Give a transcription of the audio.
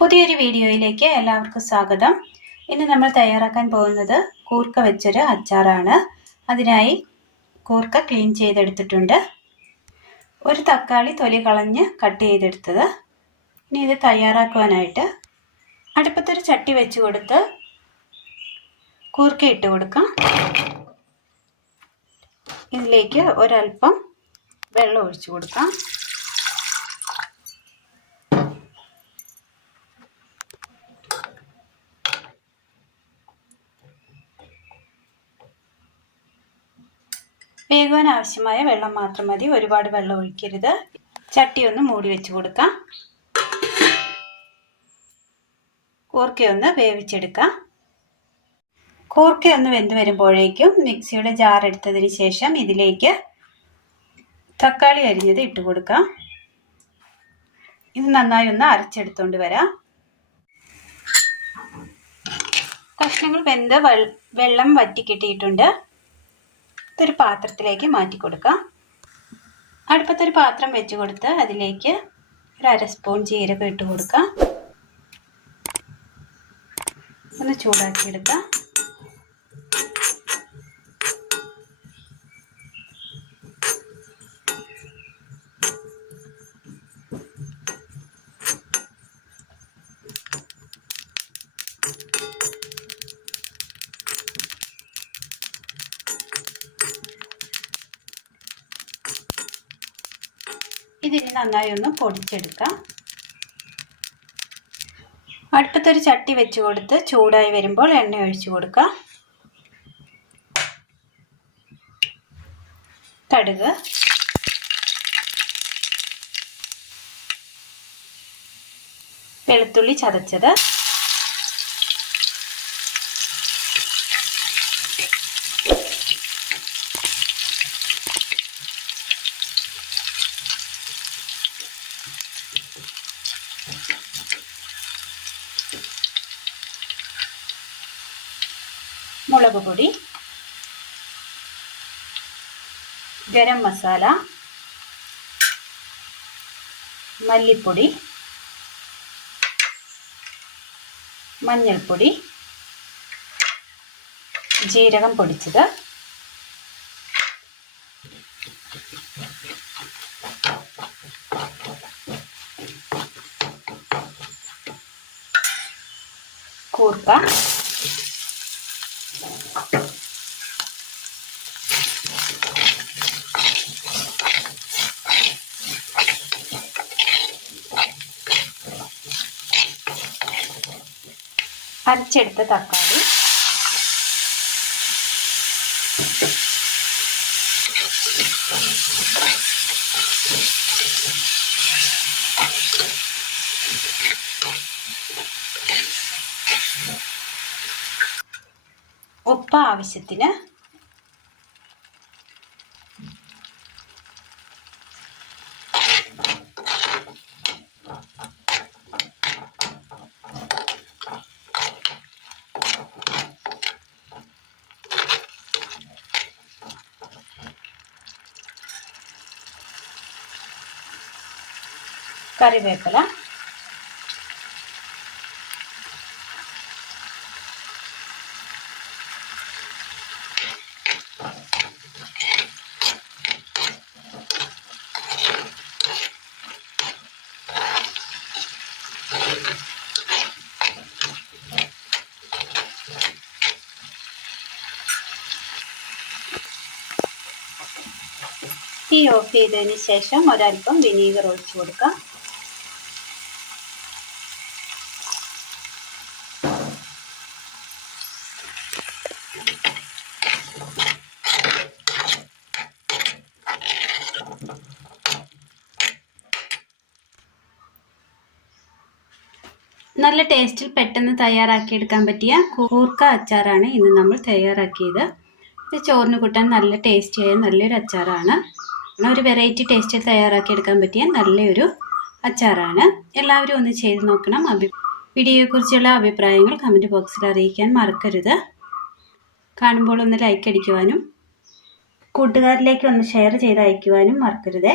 പുതിയൊരു വീഡിയോയിലേക്ക് എല്ലാവർക്കും സ്വാഗതം. ഇന്ന് നമ്മൾ തയ്യാറാക്കാൻ പോകുന്നത് കൂർക്ക വെച്ചൊരു അച്ചാറാണ്. അതിനായി കൂർക്ക ക്ലീൻ ചെയ്തെടുത്തിട്ടുണ്ട്. ഒരു തക്കാളി തൊലി കളഞ്ഞ് കട്ട് ചെയ്തെടുത്തത്. ഇനി ഇത് തയ്യാറാക്കുവാനായിട്ട് അടുപ്പത്തൊരു ചട്ടി വെച്ച് കൊടുത്ത് കൂർക്ക ഇട്ട് കൊടുക്കാം. ഇതിലേക്ക് ഒരൽപ്പം വെള്ളം ഒഴിച്ചു കൊടുക്കാം. വേകുവാൻ ആവശ്യമായ വെള്ളം മാത്രം മതി. ഒരുപാട് വെള്ളം ഒഴിക്കരുത്. ചട്ടി ഒന്ന് മൂടി വെച്ച് കൊടുക്കാം. കൂർക്കയൊന്ന് വേവിച്ചെടുക്കാം. കൂർക്കയൊന്ന് വെന്ത് വരുമ്പോഴേക്കും മിക്സിയുടെ ജാർ എടുത്തതിന് ശേഷം ഇതിലേക്ക് തക്കാളി അരിഞ്ഞത് ഇട്ട് കൊടുക്കാം. ഇത് നന്നായി ഒന്ന് അരച്ചെടുത്തോണ്ട് വരാം. കഷ്ണങ്ങൾ വെന്ത് വെള്ളം വറ്റിക്കിട്ടിയിട്ടുണ്ട്. ഇതൊരു പാത്രത്തിലേക്ക് മാറ്റി കൊടുക്കാം. അടുപ്പത്തൊരു പാത്രം വെച്ച് കൊടുത്ത് അതിലേക്ക് ഒരു അര സ്പൂൺ ജീരകം ഇട്ട് കൊടുക്കാം. ഒന്ന് ചൂടാക്കിയെടുക്കാം ഇതിന് നന്നായി ഒന്ന് പൊടിച്ചെടുക്കാം. അടുപ്പത്തൊരു ചട്ടി വെച്ച് കൊടുത്ത് ചൂടായി വരുമ്പോൾ എണ്ണ ഒഴിച്ചു കൊടുക്കാം. കടുക്. വെളുത്തുള്ളി ചതച്ചത്. മുളക് പൊടി ഗരം മസാല മല്ലിപ്പൊടി മഞ്ഞൾപ്പൊടി ജീരകം പൊടിച്ചത് കൂർക്ക അരച്ചെടുത്ത തക്കാളി. ഉപ്പ് ആവശ്യത്തിന് കറിവേപ്പില. തീ ഓഫ് ചെയ്തതിന് ശേഷം ഒരല്പം വിനീഗർ ഒഴിച്ചു കൊടുക്കാം. നല്ല ടേസ്റ്റിൽ പെട്ടെന്ന് തയ്യാറാക്കിയെടുക്കാൻ പറ്റിയ കൂർക്ക അച്ചാറാണ് ഇന്ന് നമ്മൾ തയ്യാറാക്കിയത്. ഇത് ചോറിന് കൂട്ടാൻ നല്ല ടേസ്റ്റിയായ നല്ലൊരു അച്ചാറാണ്. ഒരു വെറൈറ്റി ടേസ്റ്റിൽ തയ്യാറാക്കിയെടുക്കാൻ പറ്റിയ നല്ലൊരു അച്ചാറാണ്. എല്ലാവരും ഒന്ന് ചെയ്ത് നോക്കണം. അഭി വീഡിയോയെക്കുറിച്ചുള്ള അഭിപ്രായങ്ങൾ കമന്റ് ബോക്സിൽ അറിയിക്കാൻ മറക്കരുത്. കാണുമ്പോൾ ഒന്ന് ലൈക്ക് അടിക്കുവാനും കൂട്ടുകാരിലേക്ക് ഒന്ന് ഷെയർ ചെയ്ത് അയക്കുവാനും മറക്കരുത്.